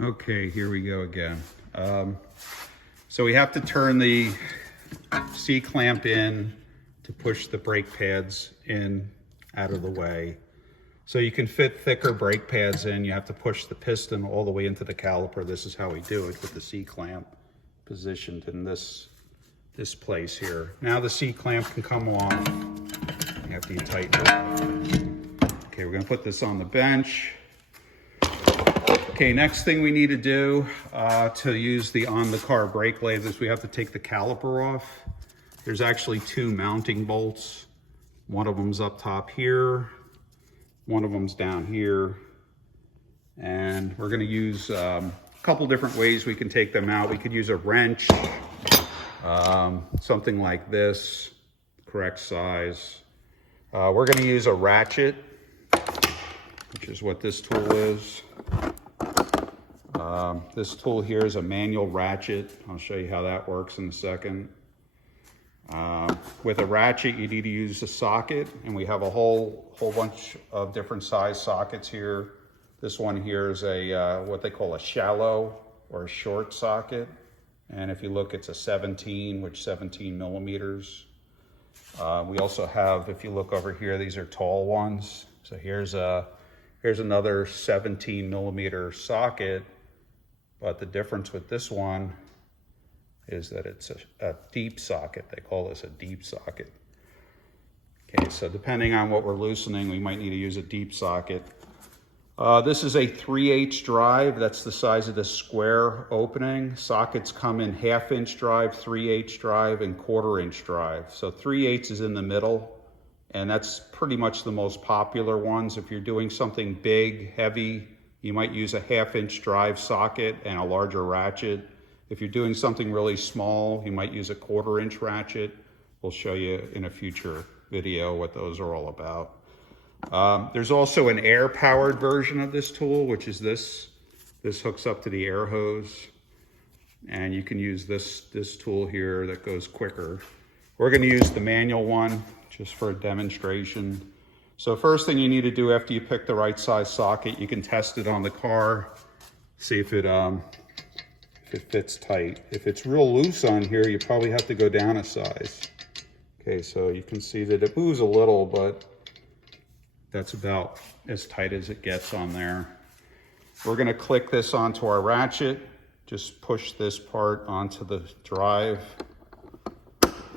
Okay, here we go again. So we have to turn the C-clamp in to push the brake pads in out of the way. So you can fit thicker brake pads in, you have to push the piston all the way into the caliper. This is how we do it with the C-clamp positioned in this place here. Now the C-clamp can come off after you tighten it up. Okay, we're gonna put this on the bench. Okay, next thing we need to do to use the on-the-car brake lathe is we have to take the caliper off. There's actually two mounting bolts. One of them's up top here, one of them's down here. And we're gonna use a couple different ways we can take them out. We could use a wrench, something like this, correct size. We're gonna use a ratchet, which is what this tool is. This tool here is a manual ratchet. I'll show you how that works in a second. With a ratchet, you need to use a socket, and we have a whole bunch of different size sockets here. This one here is a what they call a shallow or a short socket. And if you look, it's a 17, which 17 millimeters. We also have, if you look over here, these are tall ones. So here's another 17 millimeter socket. But the difference with this one is that it's a deep socket. They call this a deep socket. Okay, so depending on what we're loosening, we might need to use a deep socket. This is a 3/8 drive. That's the size of the square opening. Sockets come in 1/2-inch drive, 3/8 drive, and 1/4-inch drive. So 3/8 is in the middle, and that's pretty much the most popular ones. If you're doing something big, heavy, you might use a 1/2-inch drive socket and a larger ratchet. If you're doing something really small, you might use a 1/4-inch ratchet. We'll show you in a future video what those are all about. There's also an air-powered version of this tool, which is this. This hooks up to the air hose, and you can use this tool here that goes quicker. We're gonna use the manual one just for a demonstration. So first thing you need to do after you pick the right size socket, you can test it on the car, see if it fits tight. If it's real loose on here, you probably have to go down a size. Okay, so you can see that it moves a little, but that's about as tight as it gets on there. We're gonna click this onto our ratchet. Just push this part onto the drive.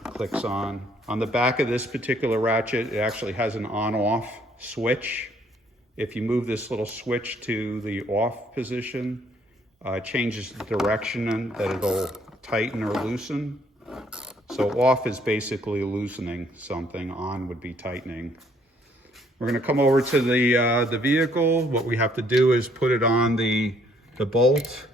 Clicks on. On the back of this particular ratchet, it actually has an on-off switch. If you move this little switch to the off position, it changes the direction that it'll tighten or loosen. So off is basically loosening something, on would be tightening. We're gonna come over to the vehicle. What we have to do is put it on the bolt,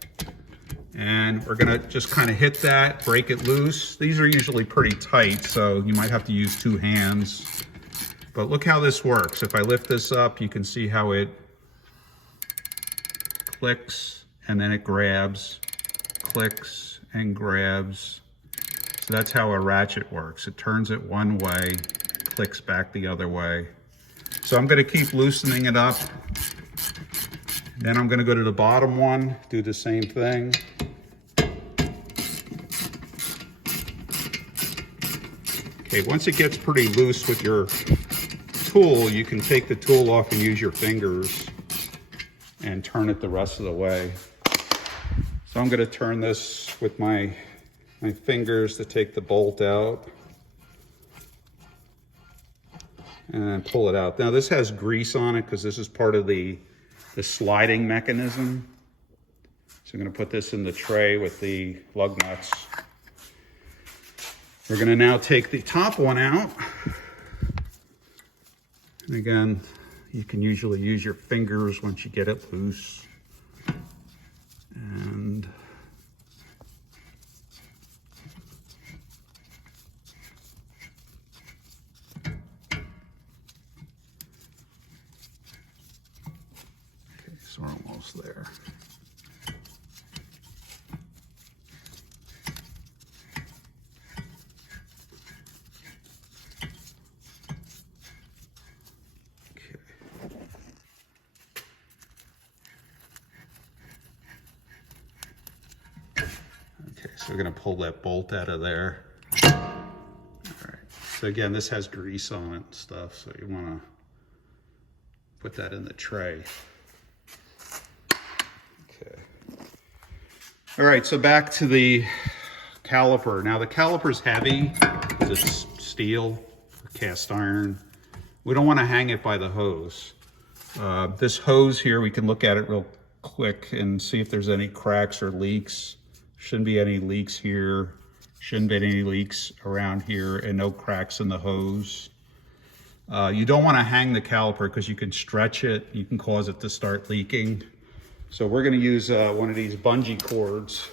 and we're gonna just kind of hit that, break it loose. These are usually pretty tight, so you might have to use two hands. But look how this works. If I lift this up, you can see how it clicks and then it grabs, clicks and grabs. So that's how a ratchet works. It turns it one way, clicks back the other way. So I'm gonna keep loosening it up. Then I'm gonna go to the bottom one, do the same thing. Okay, once it gets pretty loose with your tool, you can take the tool off and use your fingers and turn it the rest of the way. So I'm gonna turn this with my fingers to take the bolt out and then pull it out. Now this has grease on it because this is part of the sliding mechanism. So I'm gonna put this in the tray with the lug nuts. We're gonna now take the top one out. And again, you can usually use your fingers once you get it loose. And okay, so we're almost there. So we're gonna pull that bolt out of there. All right, so again, this has grease on it and stuff, so you wanna put that in the tray. Okay. All right, so back to the caliper. Now the caliper's heavy because it's steel or cast iron. We don't want to hang it by the hose. This hose here, we can look at it real quick and see if there's any cracks or leaks. Shouldn't be any leaks here. Shouldn't be any leaks around here, and no cracks in the hose. You don't want to hang the caliper because you can stretch it. You can cause it to start leaking. So we're going to use one of these bungee cords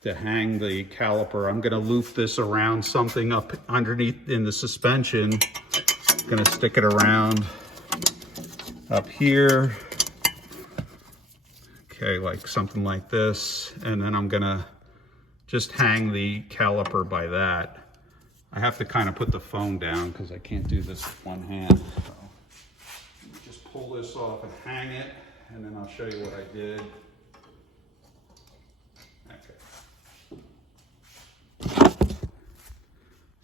to hang the caliper. I'm going to loop this around something up underneath in the suspension. I'm going to stick it around up here. Okay, like something like this. And then I'm going to just hang the caliper by that. I have to kind of put the phone down because I can't do this with one hand. So just pull this off and hang it, and then I'll show you what I did. Okay.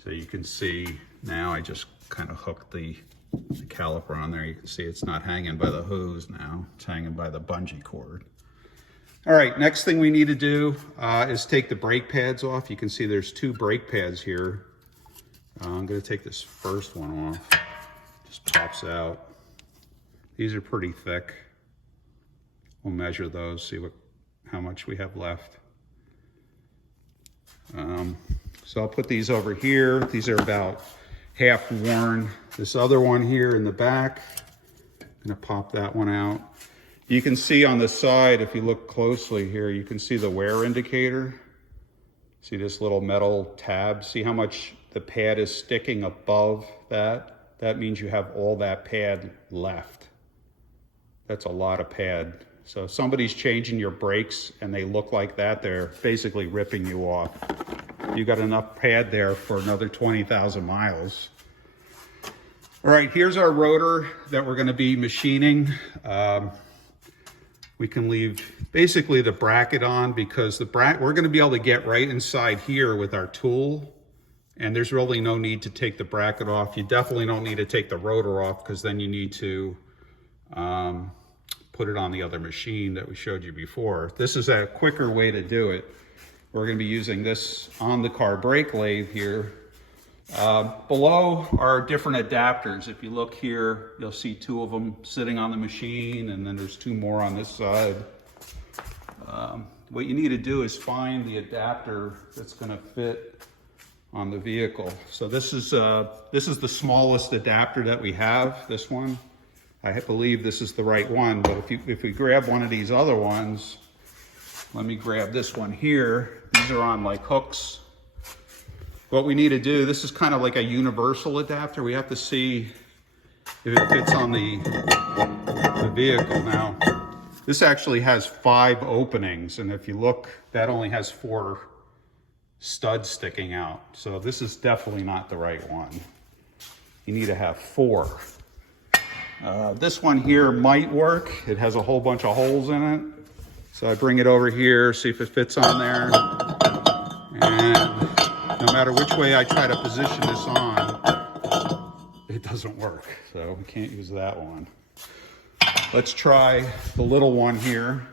So you can see now I just kind of hooked the caliper on there. You can see it's not hanging by the hose now. It's hanging by the bungee cord. All right, next thing we need to do is take the brake pads off. You can see there's two brake pads here. I'm going to take this first one off. Just pops out. These are pretty thick. We'll measure those, see how much we have left. So I'll put these over here. These are about half worn. This other one here in the back, I'm going to pop that one out. You can see on the side, if you look closely here, you can see the wear indicator. See this little metal tab? See how much the pad is sticking above that? That means you have all that pad left. That's a lot of pad. So if somebody's changing your brakes and they look like that, they're basically ripping you off. You got enough pad there for another 20,000 miles. All right, here's our rotor that we're gonna be machining. We can leave basically the bracket on because we're gonna be able to get right inside here with our tool, and there's really no need to take the bracket off. You definitely don't need to take the rotor off because then you need to put it on the other machine that we showed you before. This is a quicker way to do it. We're gonna be using this on the car brake lathe here. Below are different adapters. If you look here, you'll see two of them sitting on the machine, and then there's two more on this side. What you need to do is find the adapter that's gonna fit on the vehicle. So this is the smallest adapter that we have, this one. I believe this is the right one, but if we grab one of these other ones, let me grab this one here. These are on like hooks. What we need to do, this is kind of like a universal adapter. We have to see if it fits on the vehicle. Now, this actually has 5 openings, and if you look, that only has 4 studs sticking out. So this is definitely not the right one. You need to have 4. This one here might work. It has a whole bunch of holes in it. So I bring it over here, see if it fits on there. And no matter which way I try to position this on, it doesn't work. So we can't use that one. Let's try the little one here.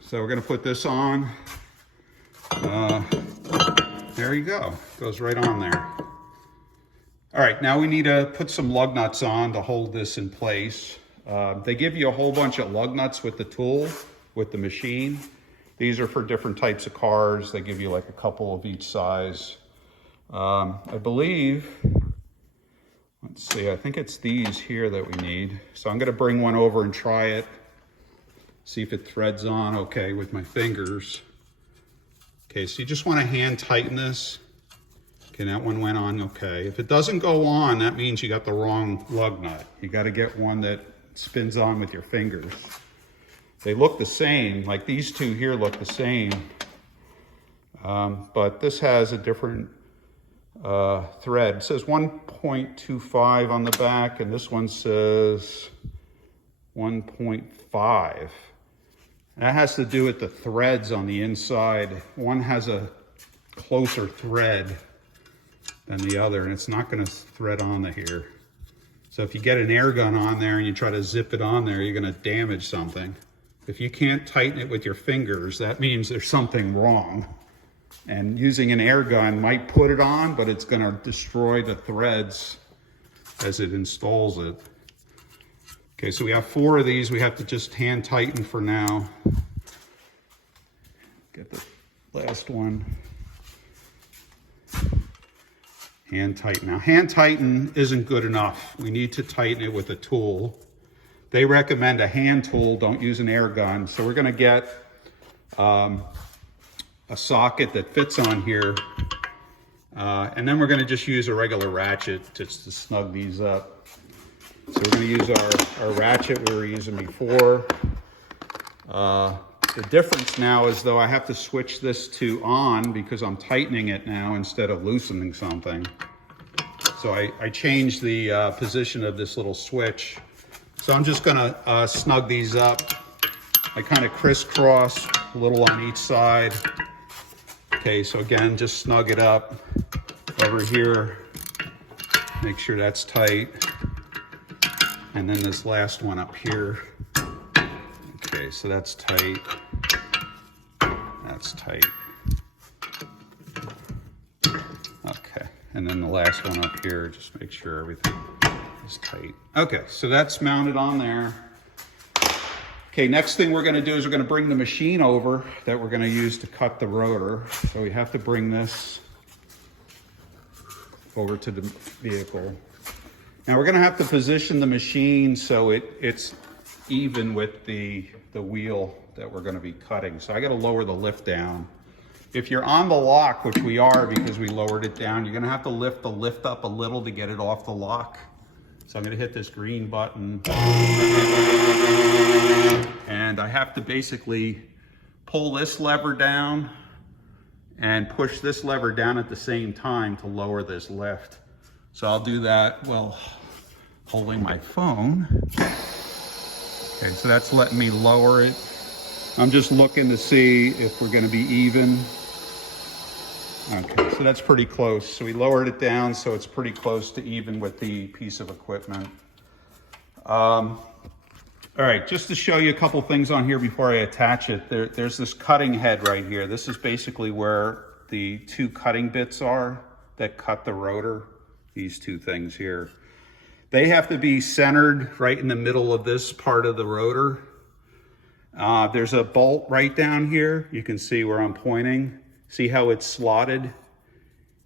So we're gonna put this on. There you go, goes right on there. All right, now we need to put some lug nuts on to hold this in place. They give you a whole bunch of lug nuts with the tool, with the machine. These are for different types of cars. They give you like a couple of each size. I believe, let's see, I think it's these here that we need. So I'm gonna bring one over and try it. See if it threads on okay with my fingers. Okay, so you just wanna hand tighten this. Okay, that one went on okay. If it doesn't go on, that means you got the wrong lug nut. You gotta get one that spins on with your fingers. They look the same, like these two here look the same, but this has a different thread. It says 1.25 on the back, and this one says 1.5. That has to do with the threads on the inside. One has a closer thread than the other, and it's not going to thread on here. So if you get an air gun on there and you try to zip it on there, you're going to damage something. If you can't tighten it with your fingers, that means there's something wrong. And using an air gun might put it on, but it's going to destroy the threads as it installs it. Okay, so we have 4 of these. We have to just hand tighten for now. Get the last one. Hand tighten. Now, hand tighten isn't good enough. We need to tighten it with a tool. They recommend a hand tool. Don't use an air gun. So we're going to get a socket that fits on here. And then we're going to just use a regular ratchet just to snug these up. So we're going to use our ratchet we were using before. The difference now is, though, I have to switch this to on because I'm tightening it now instead of loosening something. So I changed the position of this little switch. So I'm just going to snug these up. I kind of crisscross a little on each side. Okay, so again, just snug it up over here. Make sure that's tight. And then this last one up here. Okay, so that's tight. That's tight. Okay, and then the last one up here, just make sure everything is tight. Okay, so that's mounted on there. Okay, next thing we're going to do is we're going to bring the machine over that we're going to use to cut the rotor. So we have to bring this over to the vehicle. Now we're going to have to position the machine so it's even with the wheel that we're going to be cutting. So I got to lower the lift down. If you're on the lock, which we are because we lowered it down, you're going to have to lift the lift up a little to get it off the lock. So I'm going to hit this green button. And I have to basically pull this lever down and push this lever down at the same time to lower this lift. So I'll do that while holding my phone. Okay, so that's letting me lower it. I'm just looking to see if we're going to be even. Okay, so that's pretty close. So we lowered it down so it's pretty close to even with the piece of equipment. All right, just to show you a couple things on here before I attach it, there's this cutting head right here. This is basically where the 2 cutting bits are that cut the rotor, these 2 things here. They have to be centered right in the middle of this part of the rotor. There's a bolt right down here. You can see where I'm pointing. See how it's slotted?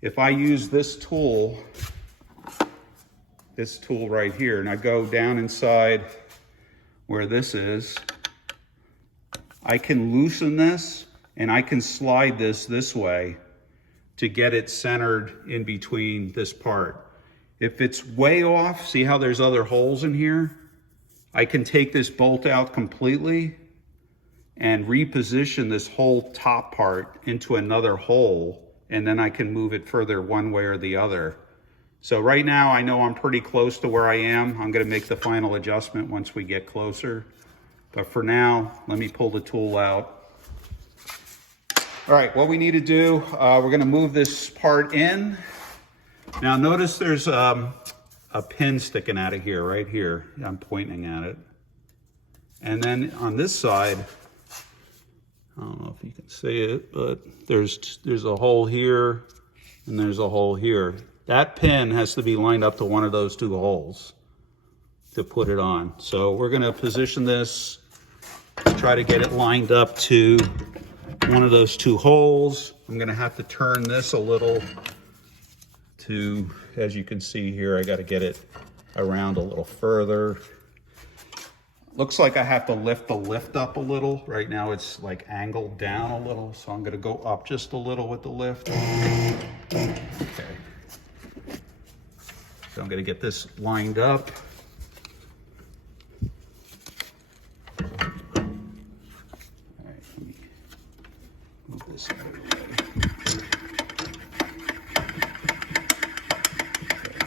If I use this tool right here, and I go down inside where this is, I can loosen this and I can slide this way to get it centered in between this part. If it's way off, see how there's other holes in here? I can take this bolt out completely and reposition this whole top part into another hole, and then I can move it further one way or the other. So right now I know I'm pretty close to where I am. I'm gonna make the final adjustment once we get closer. But for now, let me pull the tool out. All right, what we need to do, we're gonna move this part in. Now notice there's a pin sticking out of here, right here. I'm pointing at it. And then on this side, I don't know if you can see it, but there's a hole here and there's a hole here. That pin has to be lined up to one of those 2 holes to put it on. So we're gonna position this, try to get it lined up to one of those 2 holes. I'm gonna have to turn this a little to, as you can see here, I gotta get it around a little further. Looks like I have to lift the lift up a little. Right now it's like angled down a little, so I'm gonna go up just a little with the lift. Okay. So I'm gonna get this lined up. All right, let me move this out of the way. Okay.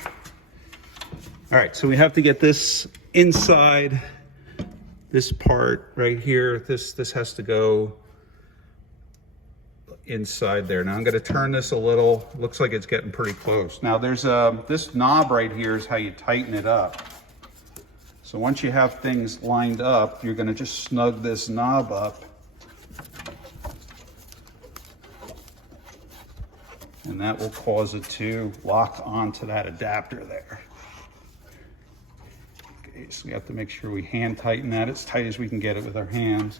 All right, so we have to get this inside this part right here, this has to go inside there. Now I'm going to turn this a little. Looks like it's getting pretty close. Now there's this knob right here is how you tighten it up. So once you have things lined up, you're going to just snug this knob up. And that will cause it to lock onto that adapter there. Okay, so we have to make sure we hand tighten that as tight as we can get it with our hands.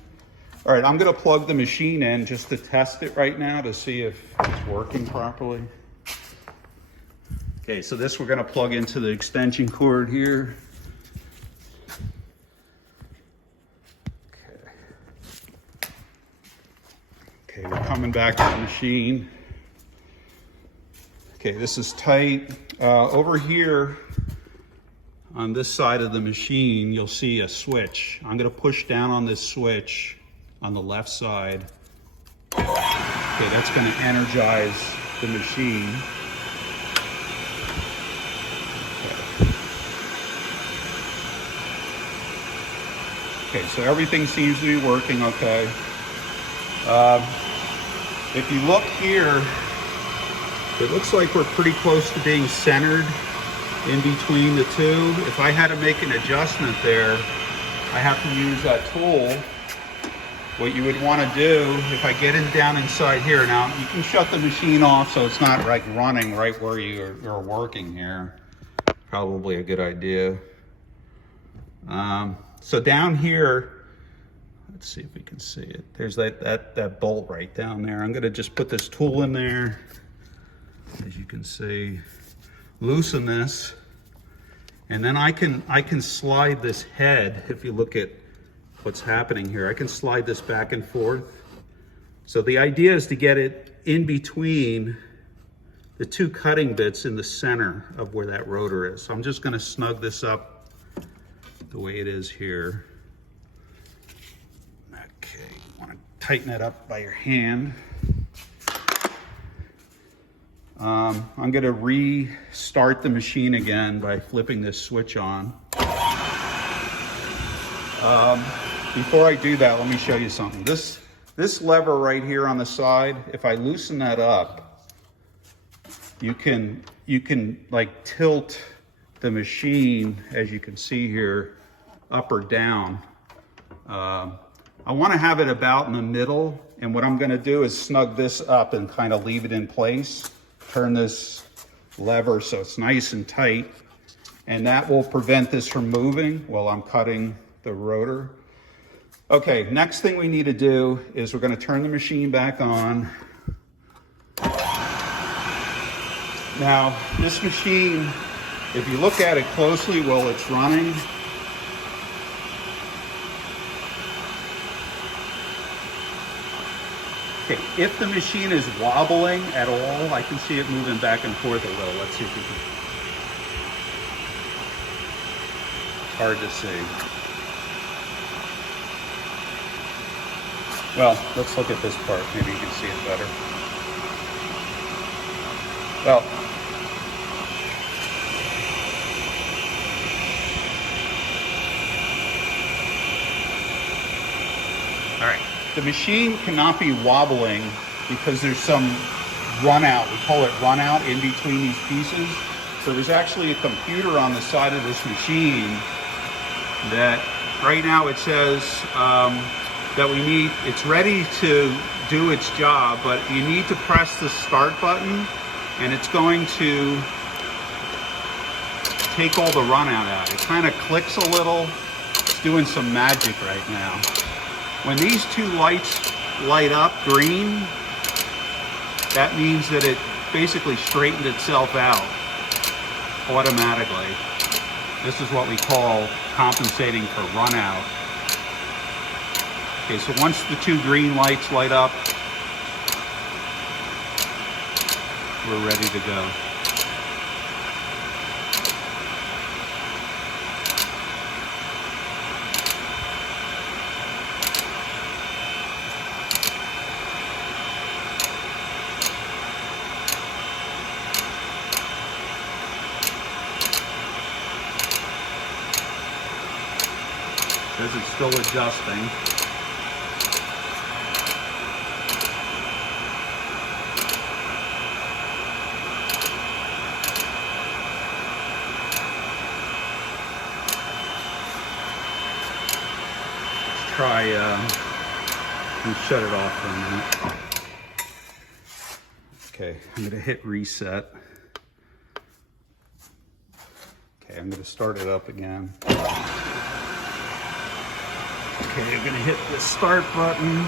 All right, I'm gonna plug the machine in just to test it right now to see if it's working properly. Okay, so this we're gonna plug into the extension cord here. Okay, we're coming back to the machine. Okay, this is tight. Over here on this side of the machine, you'll see a switch. I'm gonna push down on this switch on the left side. Okay, that's gonna energize the machine. Okay, so everything seems to be working okay. If you look here, it looks like we're pretty close to being centered in between the two. If I had to make an adjustment there, I have to use that tool. What you would want to do, if I get it down inside here, now you can shut the machine off so it's not like running right where you're working here. Probably a good idea. So down here, let's see if we can see it. There's that bolt right down there. I'm gonna just put this tool in there. As you can see, loosen this, and then I can slide this head. If you look at what's happening here, I can slide this back and forth. So the idea is to get it in between the two cutting bits in the center of where that rotor is. So I'm just going to snug this up the way it is here. Okay, you want to tighten it up by your hand. I'm going to restart the machine again by flipping this switch on. Before I do that, let me show you something. This lever right here on the side, if I loosen that up, you can like tilt the machine, as you can see here, up or down. I want to have it about in the middle, and what I'm going to do is snug this up and kind of leave it in place. Turn this lever so it's nice and tight, and that will prevent this from moving while I'm cutting the rotor. Okay, next thing we need to do is we're going to turn the machine back on. Now, this machine, if you look at it closely while it's running, okay, if the machine is wobbling at all, I can see it moving back and forth a little. Let's see if we can. It's hard to see. Well, let's look at this part. Maybe you can see it better. Well, all right. The machine cannot be wobbling because there's some run out. We call it run out in between these pieces. So there's actually a computer on the side of this machine that right now it says that it's ready to do its job, but you need to press the start button and it's going to take all the run out. It kind of clicks a little. It's doing some magic right now. When these two lights light up green, that means that it basically straightened itself out automatically. This is what we call compensating for run out. Okay, so once the two green lights light up, we're ready to go. as it's still adjusting. Let's try and shut it off for a minute. Okay, I'm going to hit reset. Okay, I'm going to start it up again. Okay, I'm going to hit the start button.